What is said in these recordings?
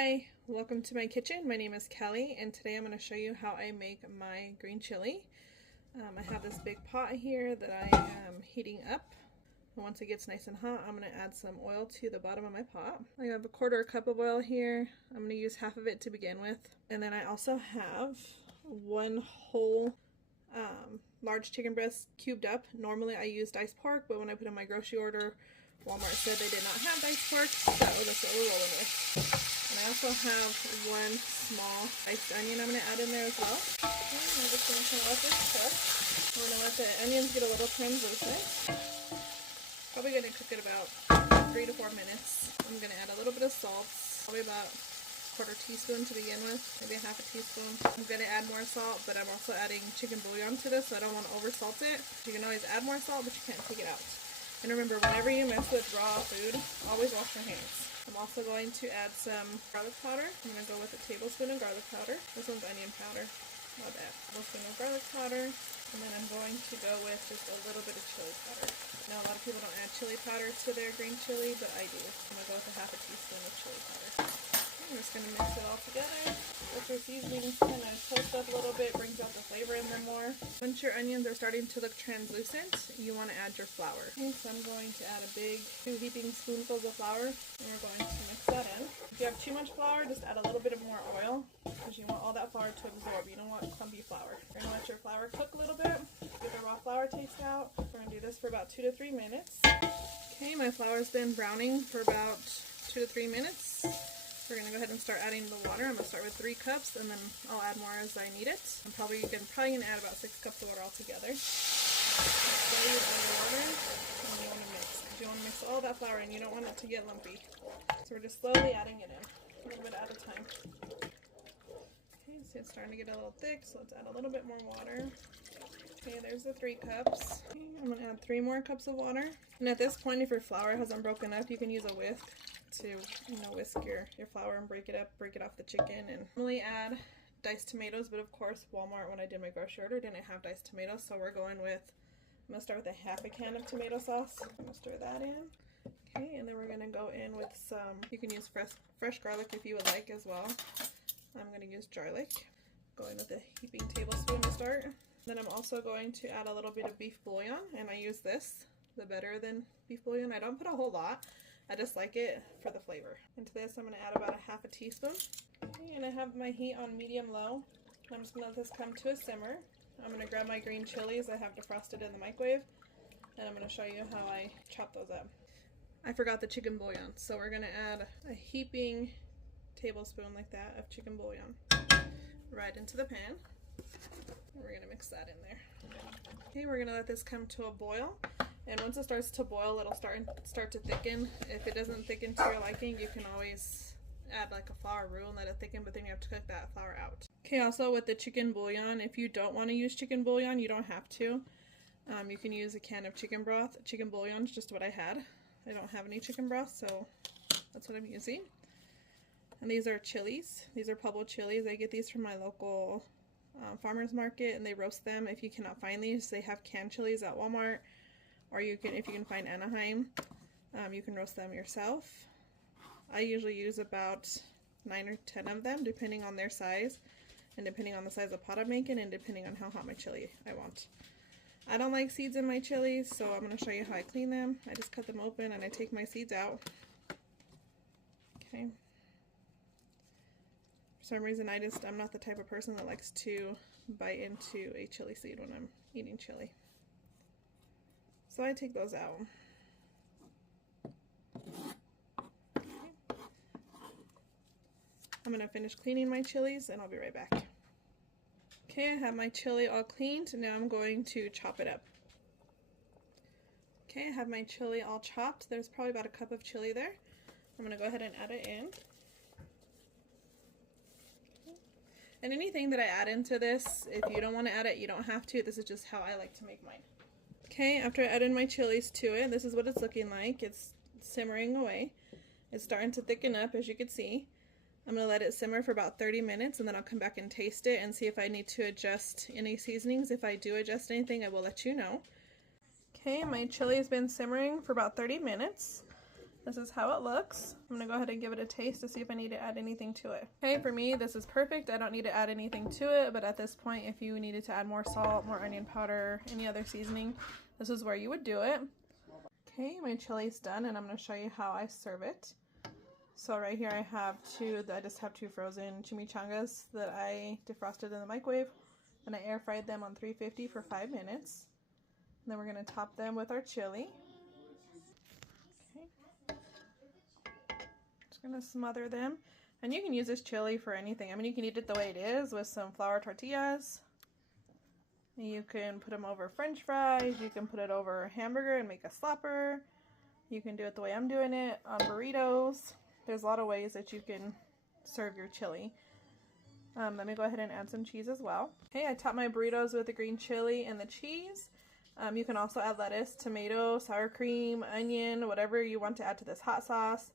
Hi, welcome to my kitchen. My name is Kelly and today I'm going to show you how I make my green chili. I have this big pot here that I am heating up. And once it gets nice and hot, I'm going to add some oil to the bottom of my pot. I have a 1/4 cup of oil here. I'm going to use half of it to begin with. And then I also have one whole large chicken breast cubed up. Normally I use diced pork, but when I put in my grocery order, Walmart said they did not have diced pork, so that's what we're rolling with. And I also have one small diced onion I'm going to add in there as well. Okay, I'm just going to let this cook. I'm going to let the onions get a little translucent. Probably going to cook it about 3 to 4 minutes. I'm going to add a little bit of salt, probably about 1/4 teaspoon to begin with, maybe 1/2 teaspoon. I'm going to add more salt, but I'm also adding chicken bouillon to this, so I don't want to over salt it. You can always add more salt, but you can't take it out. And remember, whenever you mess with raw food, always wash your hands. I'm also going to add some garlic powder. I'm going to go with a tablespoon of garlic powder. This one's onion powder. Not bad. A tablespoon of garlic powder. And then I'm going to go with just a little bit of chili powder. Now, a lot of people don't add chili powder to their green chili, but I do. I'm going to go with a 1/2 teaspoon of chili powder. I'm just going to mix it all together. Let your seasonings kind of toast up a little bit, brings out the flavor in there more. Once your onions are starting to look translucent, you want to add your flour. Okay, so I'm going to add a big 2 heaping spoonfuls of flour, and we're going to mix that in. If you have too much flour, just add a little bit of more oil, because you want all that flour to absorb. You don't want clumpy flour. You're going to let your flour cook a little bit, get the raw flour taste out. We're going to do this for about 2 to 3 minutes. Okay, my flour's been browning for about 2 to 3 minutes. We're going to go ahead and start adding the water. I'm going to start with 3 cups and then I'll add more as I need it. I'm probably going to add about 6 cups of water altogether. Slowly add the water and you want to mix. You want to mix all that flour and you don't want it to get lumpy. So we're just slowly adding it in, a little bit at a time. Okay, so it's starting to get a little thick, so let's add a little bit more water. Okay, there's the 3 cups. Okay, I'm going to add 3 more cups of water. And at this point, if your flour hasn't broken up, you can use a whisk to whisk your flour and break it off the chicken. And normally add diced tomatoes, but of course Walmart, when I did my grocery order, didn't have diced tomatoes, so we're going with, I'm going to start with a 1/2 can of tomato sauce. I'm going to stir that in. Okay, and then we're going to go in with some, you can use fresh garlic if you would like as well. I'm going to use garlic. Going with a heaping tablespoon to start. Then I'm also going to add a little bit of beef bouillon, and I use this, the better than beef bouillon. I don't put a whole lot. I just like it for the flavor. Into this, I'm going to add about a 1/2 teaspoon. Okay, and I have my heat on medium-low. I'm just going to let this come to a simmer. I'm going to grab my green chilies. I have defrosted in the microwave, and I'm going to show you how I chop those up. I forgot the chicken bouillon, so we're going to add a heaping tablespoon like that of chicken bouillon right into the pan. And we're going to mix that in there. Okay, we're going to let this come to a boil. And once it starts to boil, it'll start to thicken. If it doesn't thicken to your liking, you can always add like a flour roux and let it thicken, but then you have to cook that flour out. Okay, also with the chicken bouillon, if you don't want to use chicken bouillon, you don't have to. You can use a can of chicken broth. Chicken bouillon is just what I had. I don't have any chicken broth, so that's what I'm using. And these are chilies. These are Pueblo chilies. I get these from my local farmer's market, and they roast them. If you cannot find these, they have canned chilies at Walmart. Or you can, if you can find Anaheim, you can roast them yourself. I usually use about 9 or 10 of them, depending on their size, and depending on the size of pot I'm making, and depending on how hot my chili I want. I don't like seeds in my chilies, so I'm going to show you how I clean them. I just cut them open and I take my seeds out. Okay. For some reason, I'm not the type of person that likes to bite into a chili seed when I'm eating chili. So I take those out. Okay. I'm going to finish cleaning my chilies and I'll be right back. Okay, I have my chili all cleaned. Now I'm going to chop it up. Okay, I have my chili all chopped. There's probably about a cup of chili there. I'm going to go ahead and add it in. And anything that I add into this, if you don't want to add it, you don't have to. This is just how I like to make mine. Okay, after I added my chilies to it, this is what it's looking like. It's simmering away. It's starting to thicken up, as you can see. I'm going to let it simmer for about 30 minutes, and then I'll come back and taste it and see if I need to adjust any seasonings. If I do adjust anything, I will let you know. Okay, my chili has been simmering for about 30 minutes. This is how it looks. I'm gonna go ahead and give it a taste to see if I need to add anything to it. Okay, for me, this is perfect. I don't need to add anything to it, but at this point, if you needed to add more salt, more onion powder, any other seasoning, this is where you would do it. Okay, my chili's done, and I'm gonna show you how I serve it. So right here I just have two frozen chimichangas that I defrosted in the microwave, and I air fried them on 350 for 5 minutes. And then we're gonna top them with our chili. Gonna smother them, and you can use this chili for anything. I mean, you can eat it the way it is with some flour tortillas. You can put them over french fries, you can put it over a hamburger and make a slapper. You can do it the way I'm doing it on burritos. There's a lot of ways that you can serve your chili. Let me go ahead and add some cheese as well. Okay, I top my burritos with the green chili and the cheese. You can also add lettuce, tomato, sour cream, onion, whatever you want to add to this hot sauce.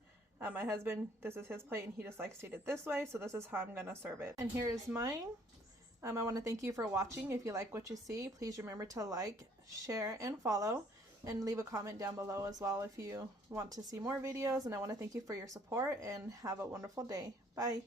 My husband, this is his plate and he just likes to eat it this way, so this is how I'm gonna serve it. And here is mine. I want to thank you for watching. If you like what you see, please remember to like, share, and follow, and leave a comment down below as well if you want to see more videos. And I want to thank you for your support, and have a wonderful day. Bye.